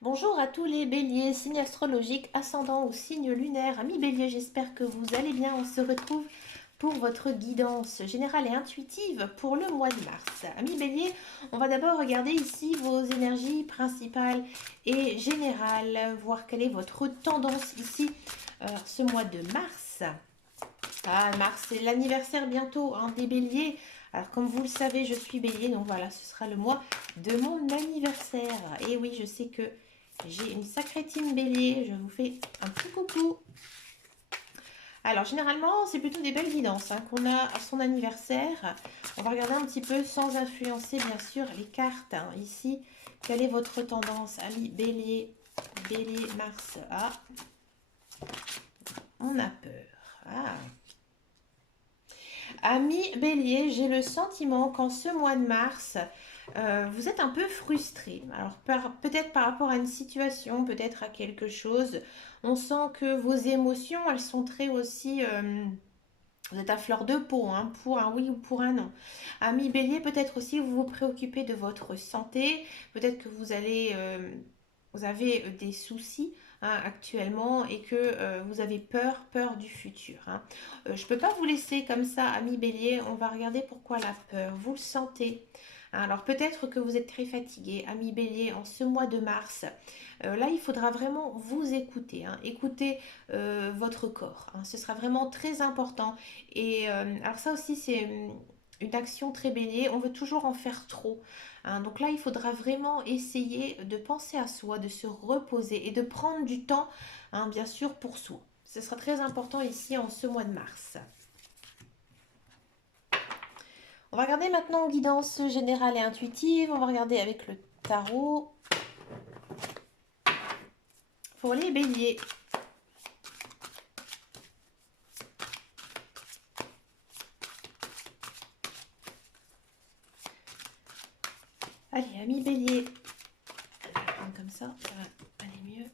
Bonjour à tous les béliers, signe astrologique, ascendant ou signe lunaire. Amis béliers, j'espère que vous allez bien. On se retrouve pour votre guidance générale et intuitive pour le mois de mars. Amis béliers, on va d'abord regarder ici vos énergies principales et générales, voir quelle est votre tendance ici ce mois de mars. Ah, mars, c'est l'anniversaire bientôt des béliers. Alors, comme vous le savez, je suis bélier, donc voilà, ce sera le mois de mon anniversaire. Et oui, je sais que j'ai une sacrée team bélier. Je vous fais un petit coucou. Alors, généralement, c'est plutôt des belles guidances qu'on a à son anniversaire. On va regarder un petit peu sans influencer, bien sûr, les cartes. Ici, quelle est votre tendance, ami bélier, bélier, mars? Ah, on a peur. Ah. Ami bélier, j'ai le sentiment qu'en ce mois de mars, vous êtes un peu frustré. Alors peut-être par rapport à une situation, peut-être à quelque chose. On sent que vos émotions, elles sont très aussi... vous êtes à fleur de peau, pour un oui ou pour un non. Ami bélier, peut-être aussi vous vous préoccupez de votre santé. Peut-être que vous avez des soucis actuellement et que vous avez peur du futur. Je ne peux pas vous laisser comme ça, ami bélier. On va regarder pourquoi la peur. Vous le sentez. Alors peut-être que vous êtes très fatigué, ami bélier, en ce mois de mars. Là, il faudra vraiment vous écouter. Écouter votre corps. Ce sera vraiment très important. Et alors ça aussi, c'est une action très bélier. On veut toujours en faire trop. Donc là, il faudra vraiment essayer de penser à soi, de se reposer et de prendre du temps, bien sûr, pour soi. Ce sera très important ici en ce mois de mars. On va regarder maintenant guidance générale et intuitive. On va regarder avec le tarot. Pour les béliers. Allez, amis bélier. Je vais prendre comme ça va aller mieux.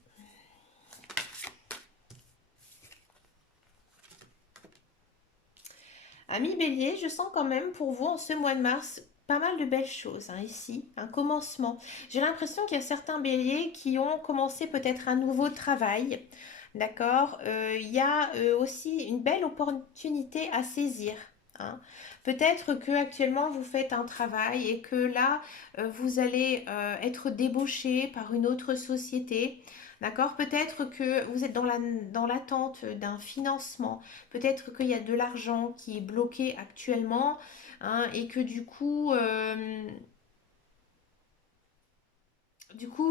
Amis bélier, je sens quand même pour vous en ce mois de mars pas mal de belles choses ici, un commencement. J'ai l'impression qu'il y a certains béliers qui ont commencé peut-être un nouveau travail, d'accord. Il y a aussi une belle opportunité à saisir. hein. Peut-être que actuellement vous faites un travail et que là vous allez être débauché par une autre société. D'accord. Peut-être que vous êtes dans l'attente d'un financement. Peut-être qu'il y a de l'argent qui est bloqué actuellement et que du coup,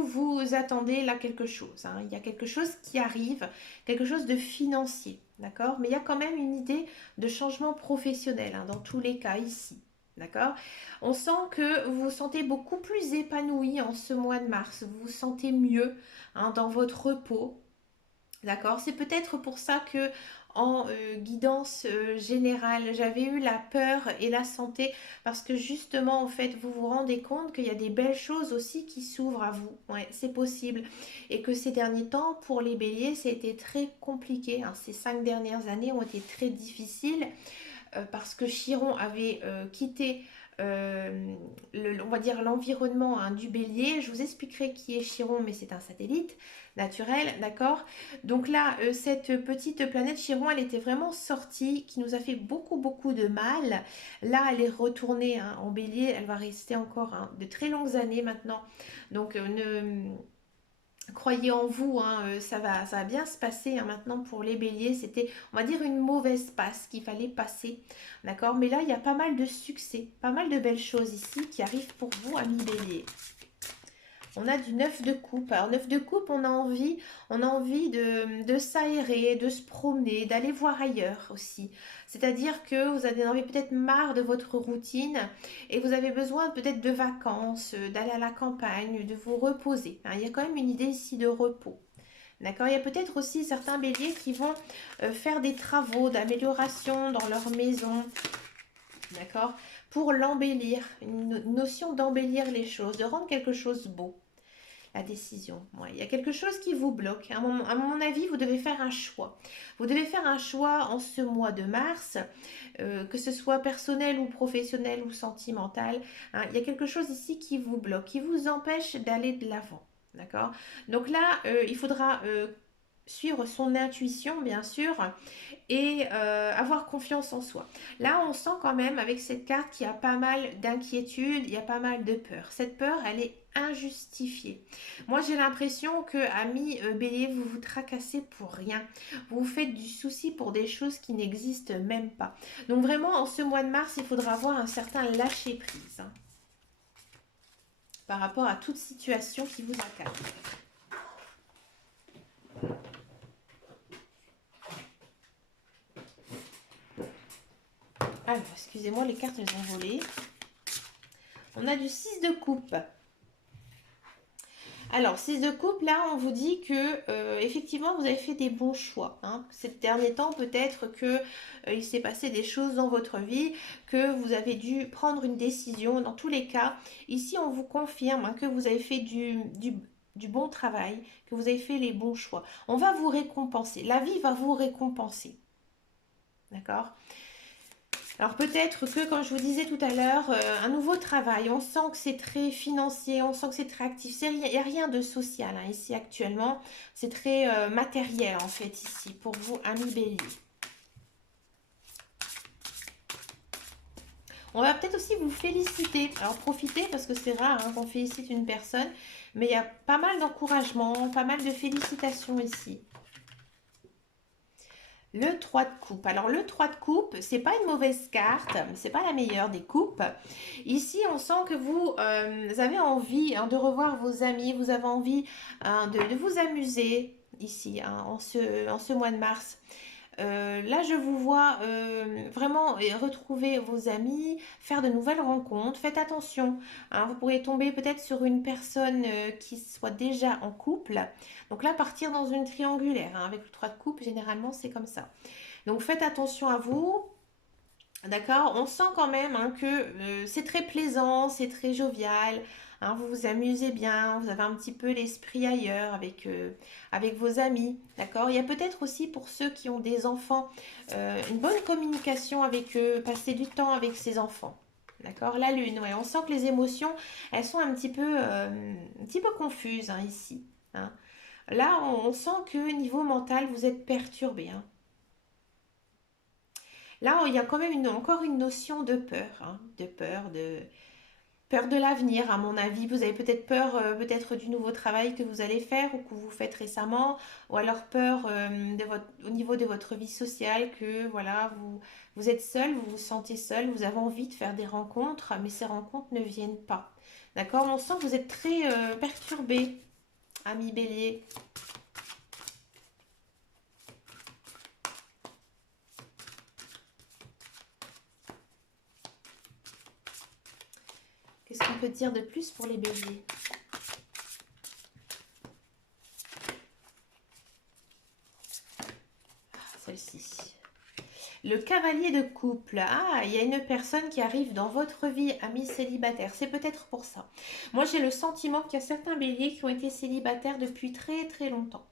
vous attendez là quelque chose. Il y a quelque chose qui arrive, quelque chose de financier. D'accord. Mais il y a quand même une idée de changement professionnel dans tous les cas ici. D'accord. On sent que vous vous sentez beaucoup plus épanoui en ce mois de mars. Vous vous sentez mieux dans votre repos. D'accord. C'est peut-être pour ça que en guidance générale, j'avais eu la peur et la santé parce que justement, en fait, vous vous rendez compte qu'il y a des belles choses aussi qui s'ouvrent à vous. Ouais, c'est possible. Et que ces derniers temps, pour les béliers, c'était très compliqué. Ces 5 dernières années ont été très difficiles parce que Chiron avait quitté on va dire l'environnement du bélier. Je vous expliquerai qui est Chiron, mais c'est un satellite naturel, d'accord. Donc là, cette petite planète Chiron, elle était vraiment sortie, qui nous a fait beaucoup de mal. Là, elle est retournée en bélier, elle va rester encore de très longues années maintenant. Donc croyez en vous, ça va bien se passer maintenant pour les béliers. C'était, on va dire, une mauvaise passe qu'il fallait passer. D'accord. Mais là, il y a pas mal de succès, pas mal de belles choses ici qui arrivent pour vous, amis béliers. On a du 9 de coupe. Alors 9 de coupe, on a envie de s'aérer, de se promener, d'aller voir ailleurs aussi. C'est-à-dire que vous avez envie peut-être marre de votre routine et vous avez besoin peut-être de vacances, d'aller à la campagne, de vous reposer. Il y a quand même une idée ici de repos. D'accord. Il y a peut-être aussi certains béliers qui vont faire des travaux d'amélioration dans leur maison. D'accord. Pour l'embellir, une notion d'embellir les choses, de rendre quelque chose beau. La décision. Ouais, il y a quelque chose qui vous bloque. À mon avis, vous devez faire un choix. Vous devez faire un choix en ce mois de mars, que ce soit personnel ou professionnel ou sentimental. Il y a quelque chose ici qui vous bloque, qui vous empêche d'aller de l'avant. D'accord? Donc là, il faudra suivre son intuition, bien sûr, et avoir confiance en soi. Là, on sent quand même avec cette carte qu'il y a pas mal d'inquiétude, il y a pas mal de peur. Cette peur, elle est injustifiée. Moi, j'ai l'impression que, ami Bélier, vous vous tracassez pour rien. Vous vous faites du souci pour des choses qui n'existent même pas. Donc vraiment, en ce mois de mars, il faudra avoir un certain lâcher-prise, hein, par rapport à toute situation qui vous accable. Alors, excusez-moi, les cartes, elles ont volé. On a du 6 de coupe. Alors, 6 de coupe, là, on vous dit que effectivement, vous avez fait des bons choix, hein. Ces derniers temps, peut-être que il s'est passé des choses dans votre vie, que vous avez dû prendre une décision. Dans tous les cas, ici, on vous confirme, hein, que vous avez fait du bon travail, que vous avez fait les bons choix. On va vous récompenser. La vie va vous récompenser. D'accord? Alors peut-être que, comme je vous disais tout à l'heure, un nouveau travail, on sent que c'est très financier, on sent que c'est très actif. Il n'y a rien de social, hein, ici actuellement. C'est très matériel en fait ici pour vous, amis Bélier. On va peut-être aussi vous féliciter. Alors profitez parce que c'est rare, hein, qu'on félicite une personne. Mais il y a pas mal d'encouragement, pas mal de félicitations ici. Le 3 de coupe. Alors le 3 de coupe, c'est pas une mauvaise carte, c'est pas la meilleure des coupes. Ici, on sent que vous avez envie, hein, de revoir vos amis, vous avez envie, hein, de vous amuser ici, hein, en ce mois de mars. Là, je vous vois vraiment retrouver vos amis, faire de nouvelles rencontres. Faites attention, hein, vous pourriez tomber peut-être sur une personne qui soit déjà en couple. Donc là, partir dans une triangulaire, hein, avec le 3 de coupe, généralement, c'est comme ça. Donc faites attention à vous. D'accord, on sent quand même, hein, que c'est très plaisant, c'est très jovial, hein, vous vous amusez bien, vous avez un petit peu l'esprit ailleurs avec vos amis. D'accord, il y a peut-être aussi pour ceux qui ont des enfants, une bonne communication avec eux, passer du temps avec ses enfants. D'accord, la lune, ouais, on sent que les émotions, elles sont un petit peu confuses, hein, ici, hein. Là, on sent que niveau mental, vous êtes perturbé, hein. Là, il y a quand même encore une notion de peur, hein, peur de l'avenir, à mon avis. Vous avez peut-être peur, peut-être du nouveau travail que vous allez faire ou que vous faites récemment, ou alors peur au niveau de votre vie sociale, que voilà, vous êtes seul, vous vous sentez seul, vous avez envie de faire des rencontres, mais ces rencontres ne viennent pas. D'accord? On sent que vous êtes très perturbé, ami Bélier. Qu'est-ce qu'on peut dire de plus pour les béliers? Celle-ci. Le cavalier de couple. Ah, il y a une personne qui arrive dans votre vie, ami célibataire. C'est peut-être pour ça. Moi, j'ai le sentiment qu'il y a certains béliers qui ont été célibataires depuis très très longtemps.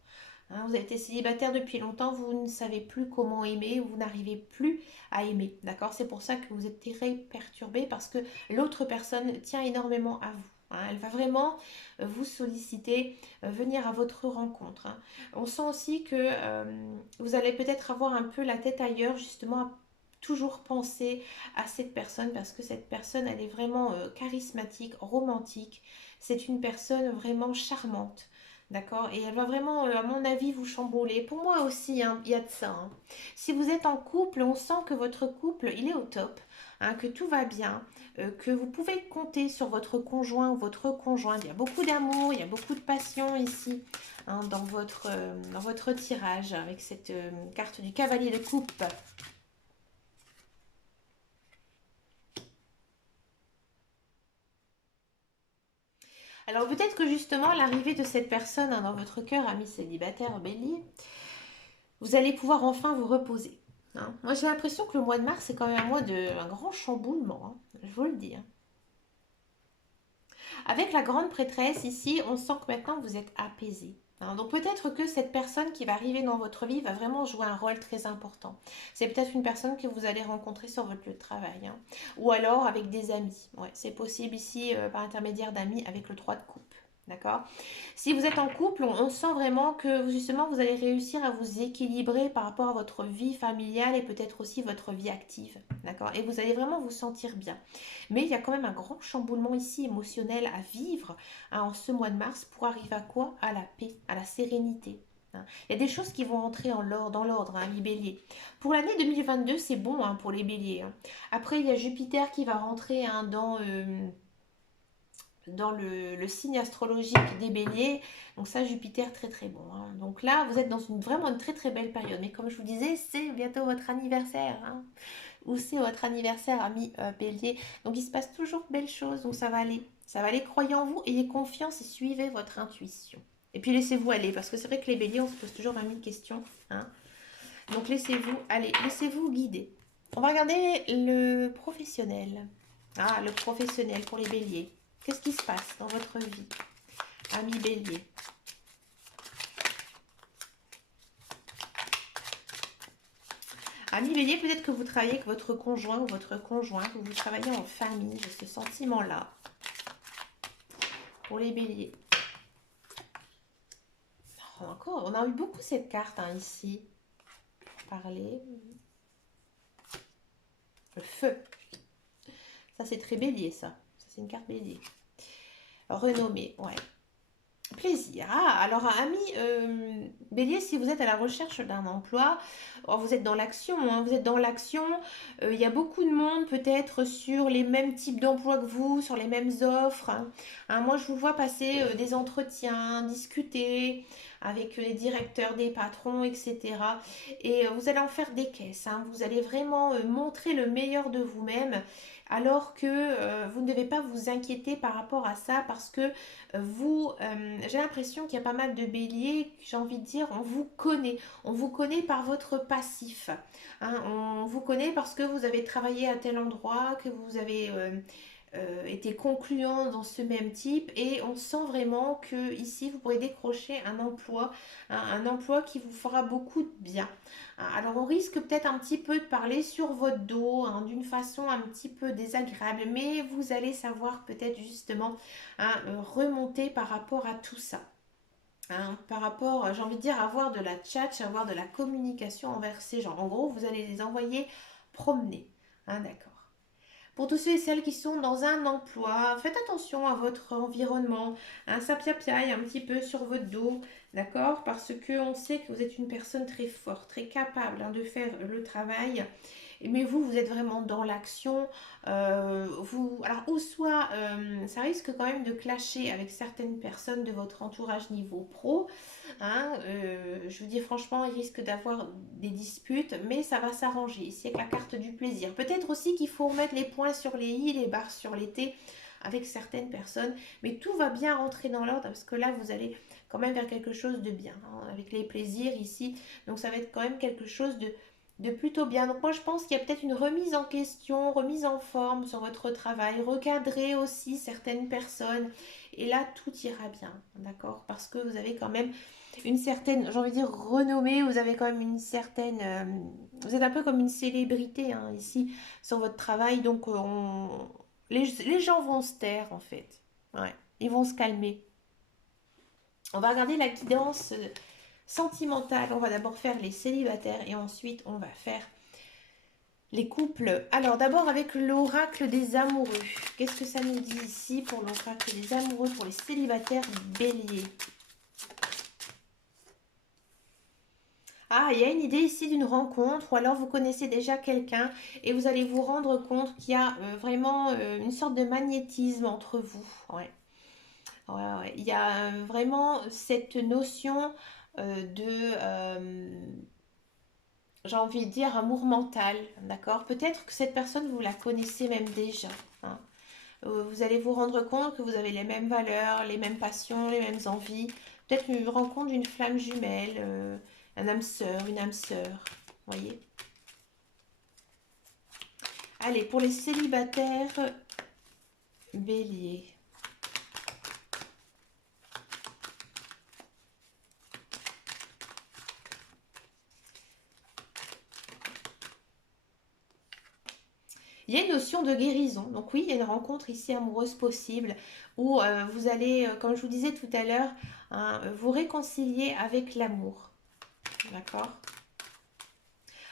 Hein, vous avez été célibataire depuis longtemps, vous ne savez plus comment aimer, vous n'arrivez plus à aimer. D'accord? C'est pour ça que vous êtes très perturbé parce que l'autre personne tient énormément à vous. Hein, elle va vraiment vous solliciter, venir à votre rencontre. Hein. On sent aussi que vous allez peut-être avoir un peu la tête ailleurs, justement, à toujours penser à cette personne parce que cette personne, elle est vraiment charismatique, romantique. C'est une personne vraiment charmante. D'accord? Et elle va vraiment, à mon avis, vous chambouler. Pour moi aussi, hein, il y a de ça, hein. Si vous êtes en couple, on sent que votre couple, il est au top, hein, que tout va bien, que vous pouvez compter sur votre conjoint ou votre conjointe. Il y a beaucoup d'amour, il y a beaucoup de passion ici, hein, dans votre tirage avec cette carte du cavalier de coupe. Alors peut-être que justement l'arrivée de cette personne, hein, dans votre cœur, ami célibataire, bélier, vous allez pouvoir enfin vous reposer. Hein. Moi, j'ai l'impression que le mois de mars, c'est quand même un mois de un grand chamboulement, hein, je vous le dis. Hein. Avec la grande prêtresse, ici, on sent que maintenant vous êtes apaisé. Hein. Donc peut-être que cette personne qui va arriver dans votre vie va vraiment jouer un rôle très important. C'est peut-être une personne que vous allez rencontrer sur votre lieu de travail. Hein. Ou alors avec des amis. Ouais, c'est possible ici, par intermédiaire d'amis, avec le 3 de coupe. D'accord? Si vous êtes en couple, on sent vraiment que justement vous allez réussir à vous équilibrer par rapport à votre vie familiale et peut-être aussi votre vie active. D'accord? Et vous allez vraiment vous sentir bien. Mais il y a quand même un grand chamboulement ici émotionnel à vivre hein, en ce mois de mars pour arriver à quoi? À la paix, à la sérénité. Hein. Il y a des choses qui vont entrer dans l'ordre, hein, les béliers. Pour l'année 2022, c'est bon hein, pour les béliers. Hein. Après, il y a Jupiter qui va rentrer hein, dans le signe astrologique des béliers. Donc ça, Jupiter, très très bon. Hein. Donc là, vous êtes dans vraiment une très très belle période. Mais comme je vous disais, c'est bientôt votre anniversaire. Hein. Ou c'est votre anniversaire, ami bélier. Donc il se passe toujours de belles choses. Donc ça va aller. Ça va aller, croyez en vous, ayez confiance et suivez votre intuition. Et puis laissez-vous aller, parce que c'est vrai que les béliers, on se pose toujours 20 000 questions. Hein. Donc laissez-vous aller, laissez-vous guider. On va regarder le professionnel. Ah, le professionnel pour les béliers. Qu'est-ce qui se passe dans votre vie, ami bélier? Ami bélier, peut-être que vous travaillez avec votre conjoint ou votre conjointe, ou vous travaillez en famille, j'ai ce sentiment-là. Pour les béliers. Oh, encore, on a eu beaucoup cette carte hein, ici. Parler. Le feu. Ça, c'est très bélier, ça. Ça, c'est une carte bélier. Renommée, ouais. Plaisir. Ah, alors, ami bélier, si vous êtes à la recherche d'un emploi, oh, vous êtes dans l'action, hein, vous êtes dans l'action. Il y a beaucoup de monde peut-être sur les mêmes types d'emplois que vous, sur les mêmes offres. Hein. Hein, moi, je vous vois passer des entretiens, discuter avec les directeurs, des patrons, etc. Et vous allez en faire des caisses. Hein. Vous allez vraiment montrer le meilleur de vous-même, alors que vous ne devez pas vous inquiéter par rapport à ça, parce que j'ai l'impression qu'il y a pas mal de béliers, j'ai envie de dire, on vous connaît par votre passif, hein, on vous connaît parce que vous avez travaillé à tel endroit, que vous avez été concluant dans ce même type, et on sent vraiment que ici vous pourrez décrocher un emploi, hein, un emploi qui vous fera beaucoup de bien. Hein, alors on risque peut-être un petit peu de parler sur votre dos hein, d'une façon un petit peu désagréable, mais vous allez savoir peut-être justement hein, remonter par rapport à tout ça. Hein, par rapport, j'ai envie de dire, avoir de la tchatch, avoir de la communication envers ces gens. En gros, vous allez les envoyer promener. Hein, d'accord. Pour tous ceux et celles qui sont dans un emploi, faites attention à votre environnement. Hein, ça piapiaille un petit peu sur votre dos, d'accord? Parce que on sait que vous êtes une personne très forte, très capable hein, de faire le travail. Mais vous, vous êtes vraiment dans l'action. Alors, ou soit, ça risque quand même de clasher avec certaines personnes de votre entourage niveau pro. Hein, je vous dis franchement, il risque d'avoir des disputes, mais ça va s'arranger. Ici, avec la carte du plaisir. Peut-être aussi qu'il faut remettre les points sur les i, les barres sur les t avec certaines personnes. Mais tout va bien rentrer dans l'ordre parce que là, vous allez quand même vers quelque chose de bien. Hein, avec les plaisirs ici. Donc, ça va être quand même quelque chose de plutôt bien. Donc moi je pense qu'il y a peut-être une remise en question, remise en forme sur votre travail, recadrer aussi certaines personnes et là tout ira bien, d'accord? Parce que vous avez quand même une certaine, j'ai envie de dire renommée, vous avez quand même une certaine, vous êtes un peu comme une célébrité hein, ici sur votre travail, donc les gens vont se taire en fait, ouais, ils vont se calmer. On va regarder la guidance sentimentale, on va d'abord faire les célibataires et ensuite on va faire les couples. Alors d'abord avec l'oracle des amoureux. Qu'est-ce que ça nous dit ici pour l'oracle des amoureux, pour les célibataires béliers? Ah, il y a une idée ici d'une rencontre, ou alors vous connaissez déjà quelqu'un et vous allez vous rendre compte qu'il y a vraiment une sorte de magnétisme entre vous. Ouais. Ouais, ouais. Il y a vraiment cette notion j'ai envie de dire, amour mental, d'accord? Peut-être que cette personne, vous la connaissez même déjà. Hein. Vous allez vous rendre compte que vous avez les mêmes valeurs, les mêmes passions, les mêmes envies. Peut-être une rencontre d'une flamme jumelle, un âme sœur, une âme sœur. Voyez? Allez, pour les célibataires, bélier. Il y a une notion de guérison. Donc oui, il y a une rencontre ici amoureuse possible où vous allez, comme je vous disais tout à l'heure, hein, vous réconcilier avec l'amour. D'accord?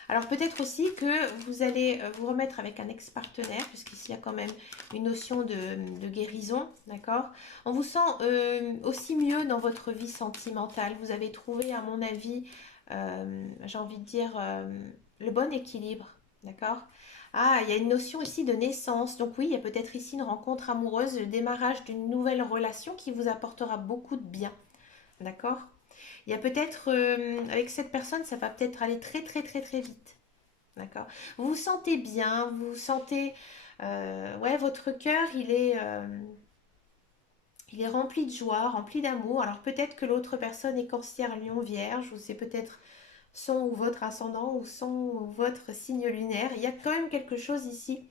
Alors peut-être aussi que vous allez vous remettre avec un ex-partenaire, puisqu'ici il y a quand même une notion de guérison, d'accord? On vous sent aussi mieux dans votre vie sentimentale. Vous avez trouvé, à mon avis, j'ai envie de dire, le bon équilibre, d'accord? Ah, il y a une notion ici de naissance. Donc oui, il y a peut-être ici une rencontre amoureuse, le démarrage d'une nouvelle relation qui vous apportera beaucoup de bien, d'accord? Il y a peut-être, avec cette personne, ça va peut-être aller très très très très vite. D'accord. Vous vous sentez bien, vous vous sentez... ouais, votre cœur, il est rempli de joie, rempli d'amour. Alors peut-être que l'autre personne est Cancer, Lion, Vierge, ou c'est peut-être son ou votre ascendant, ou son ou votre signe lunaire. Il y a quand même quelque chose ici,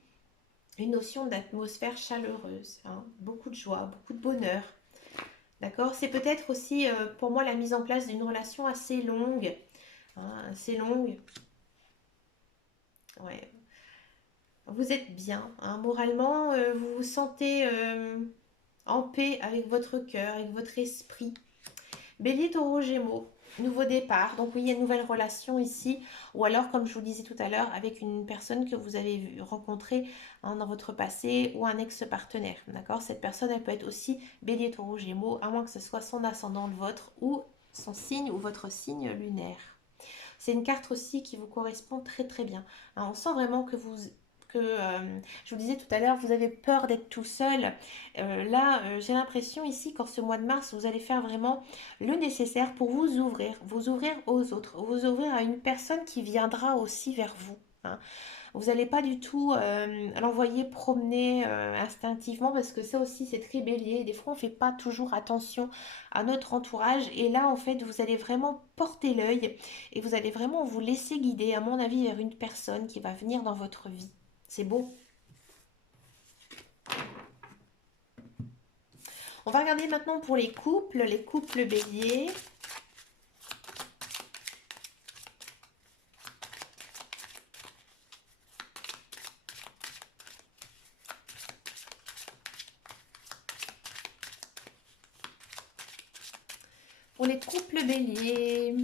une notion d'atmosphère chaleureuse, hein. Beaucoup de joie, beaucoup de bonheur. D'accord. C'est peut-être aussi pour moi la mise en place d'une relation assez longue, hein, assez longue. Ouais, vous êtes bien, hein, moralement, vous vous sentez en paix avec votre cœur, avec votre esprit. Bélier, Taureau, Gémeaux, nouveau départ. Donc oui, il y a une nouvelle relation ici. Ou alors, comme je vous le disais tout à l'heure, avec une personne que vous avez rencontrée, hein, dans votre passé ou un ex-partenaire. D'accord? Cette personne, elle peut être aussi Bélier, Taureau, Gémeaux, à moins que ce soit son ascendant, le vôtre, ou son signe ou votre signe lunaire. C'est une carte aussi qui vous correspond très très bien. Hein, on sent vraiment je vous disais tout à l'heure, vous avez peur d'être tout seul. Là, j'ai l'impression ici qu'en ce mois de mars, vous allez faire vraiment le nécessaire pour vous ouvrir aux autres, vous ouvrir à une personne qui viendra aussi vers vous. Hein. Vous n'allez pas du tout l'envoyer promener instinctivement parce que ça aussi c'est très bélier. Des fois on ne fait pas toujours attention à notre entourage et là en fait vous allez vraiment porter l'œil et vous allez vraiment vous laisser guider à mon avis vers une personne qui va venir dans votre vie. C'est beau. On va regarder maintenant pour les couples béliers. Pour les couples béliers.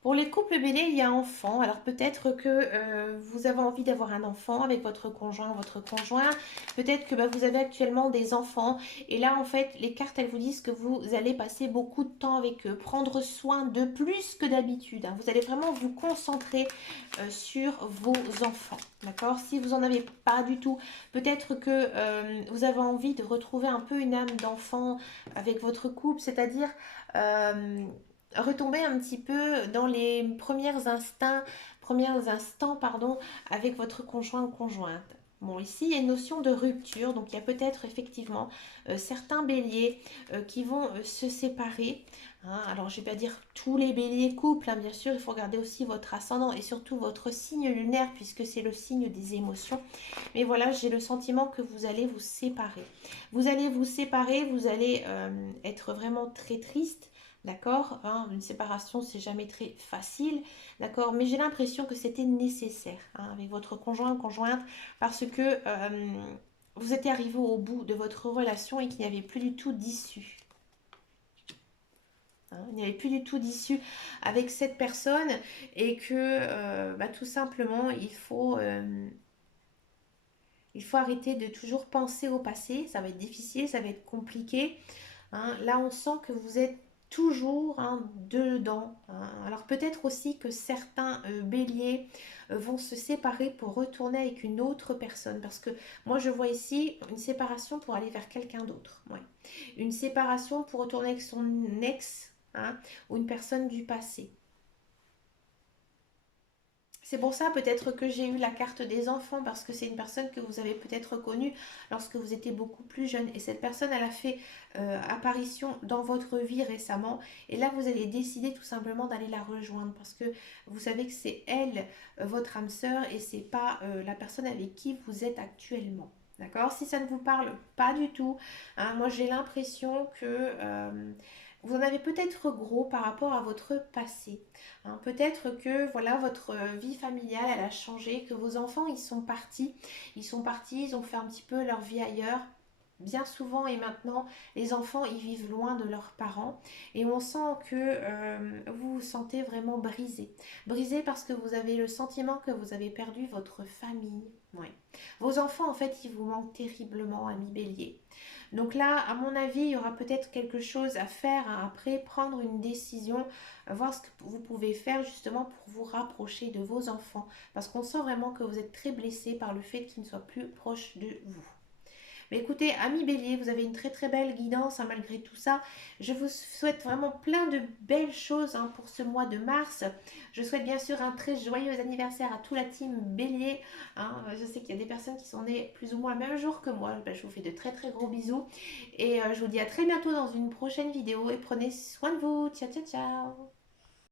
Pour les couples béliers, il y a enfant. Alors peut-être que vous avez envie d'avoir un enfant avec votre conjoint, votre conjoint. Peut-être que bah, vous avez actuellement des enfants. Et là, en fait, les cartes, elles vous disent que vous allez passer beaucoup de temps avec eux. Prendre soin de plus que d'habitude. Hein. Vous allez vraiment vous concentrer sur vos enfants. D'accord? Si vous n'en avez pas du tout, peut-être que vous avez envie de retrouver un peu une âme d'enfant avec votre couple. C'est-à-dire... retomber un petit peu dans les premiers instants, pardon, avec votre conjoint ou conjointe. Bon, ici, il y a une notion de rupture, donc il y a peut-être effectivement certains béliers qui vont se séparer. Hein. Alors, je ne vais pas dire tous les béliers couples, hein, bien sûr, il faut regarder aussi votre ascendant et surtout votre signe lunaire, puisque c'est le signe des émotions. Mais voilà, j'ai le sentiment que vous allez vous séparer. Vous allez vous séparer, vous allez être vraiment très triste. D'accord, hein, une séparation, c'est jamais très facile, d'accord, mais j'ai l'impression que c'était nécessaire hein, avec votre conjoint ou conjointe parce que vous êtes arrivé au bout de votre relation et qu'il n'y avait plus du tout d'issue. Hein, il n'y avait plus du tout d'issue avec cette personne et que bah, tout simplement il faut arrêter de toujours penser au passé. Ça va être difficile, ça va être compliqué. Hein. Là, on sent que vous êtes toujours hein, dedans. Hein. Alors peut-être aussi que certains béliers vont se séparer pour retourner avec une autre personne. Parce que moi, je vois ici une séparation pour aller vers quelqu'un d'autre. Ouais. Une séparation pour retourner avec son ex hein, ou une personne du passé. C'est pour ça peut-être que j'ai eu la carte des enfants parce que c'est une personne que vous avez peut-être connue lorsque vous étiez beaucoup plus jeune et cette personne elle a fait apparition dans votre vie récemment et là vous allez décider tout simplement d'aller la rejoindre parce que vous savez que c'est elle votre âme sœur et c'est pas la personne avec qui vous êtes actuellement. D'accord? Si ça ne vous parle pas du tout, hein, moi j'ai l'impression que vous en avez peut-être gros par rapport à votre passé. Hein. Peut-être que voilà, votre vie familiale, elle a changé, que vos enfants, ils sont partis, ils ont fait un petit peu leur vie ailleurs. Bien souvent et maintenant, les enfants, ils vivent loin de leurs parents et on sent que vous vous sentez vraiment brisé. Brisé parce que vous avez le sentiment que vous avez perdu votre famille. Ouais. Vos enfants, en fait, ils vous manquent terriblement, ami Bélier. Donc là, à mon avis, il y aura peut-être quelque chose à faire hein, après, prendre une décision, voir ce que vous pouvez faire justement pour vous rapprocher de vos enfants. Parce qu'on sent vraiment que vous êtes très blessé par le fait qu'ils ne soient plus proches de vous. Mais écoutez, ami Bélier, vous avez une très très belle guidance hein, malgré tout ça. Je vous souhaite vraiment plein de belles choses hein, pour ce mois de mars. Je souhaite bien sûr un très joyeux anniversaire à toute la team Bélier. Hein. Je sais qu'il y a des personnes qui sont nées plus ou moins le même jour que moi. Ben, je vous fais de très très gros bisous. Et je vous dis à très bientôt dans une prochaine vidéo. Et prenez soin de vous. Ciao ciao ciao.